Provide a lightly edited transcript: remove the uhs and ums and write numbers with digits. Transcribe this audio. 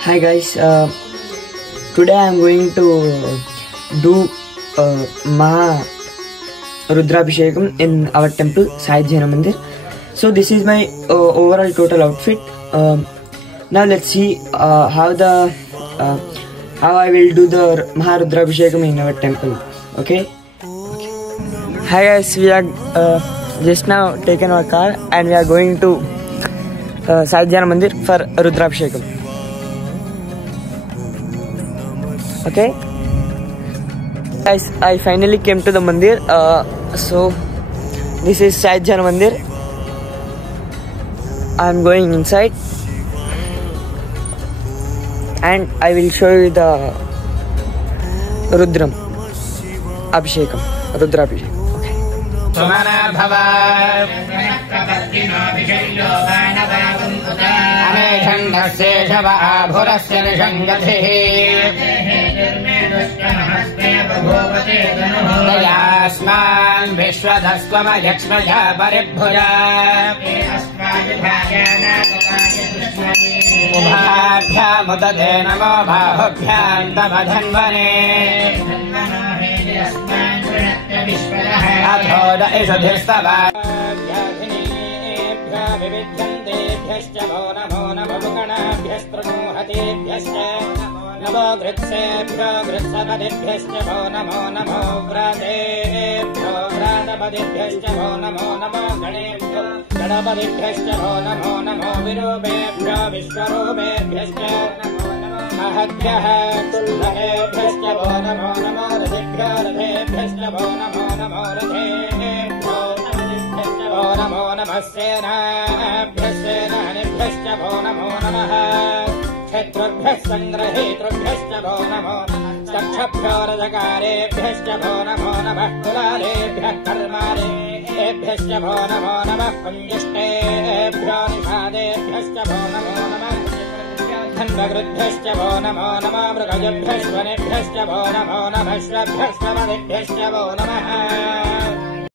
Hi guys, today I am going to do Maha Rudrabhishekam in our temple Sai Jaina Mandir. So this is my overall total outfit. Now let's see how I will do the Maha Rudrabhishekam in our temple. Okay. Hi guys, we are just now taken our car and we are going to Sai Jaina Mandir for Rudrabhishekam. Okay guys, I finally came to the mandir. So this is Sai Jaina Mandir. I am going inside and I will show you the Rudram Abhishekam, Rudrabhishekam. Yasman Vishwadhasvama Yakshmaya Paribhuja Ubhabhyam Udade Namo Bahubhyam Tamadhanvane Adhoda Ishadhistava Vividhyantebhyascha Namo Namo Mukanabhyastranuhatebhyascha Namo Gritsebhyo Gritsabadibhyascha Namo Namo Vradebhyo Vradabadibhyascha Namo Namo Ganebhyo Ganabadibhyascha Namo Namo Virubebhyo Vishwarubebhyascha Mahadhyah Kullabebhyascha Namo Namo Radhibhyo Radhebhyascha Namo Namo Radhebhyo Namo Namah Senabhyascha Hanibhyascha Namo Namah Kshetrabhyah Sangrahetrabhyascha Namo Sakshapyo Radhakarebhyascha Namo Namah Kulalebhyah Karmalebhyascha Namo Namah Panjashtebhyo Nishadebhyascha Namo Namah Dhanvagruddhyascha Namo Namah Mrugajabhyasvanebhyascha Namo Namah Shvabhyascha Vadibhyascha Namah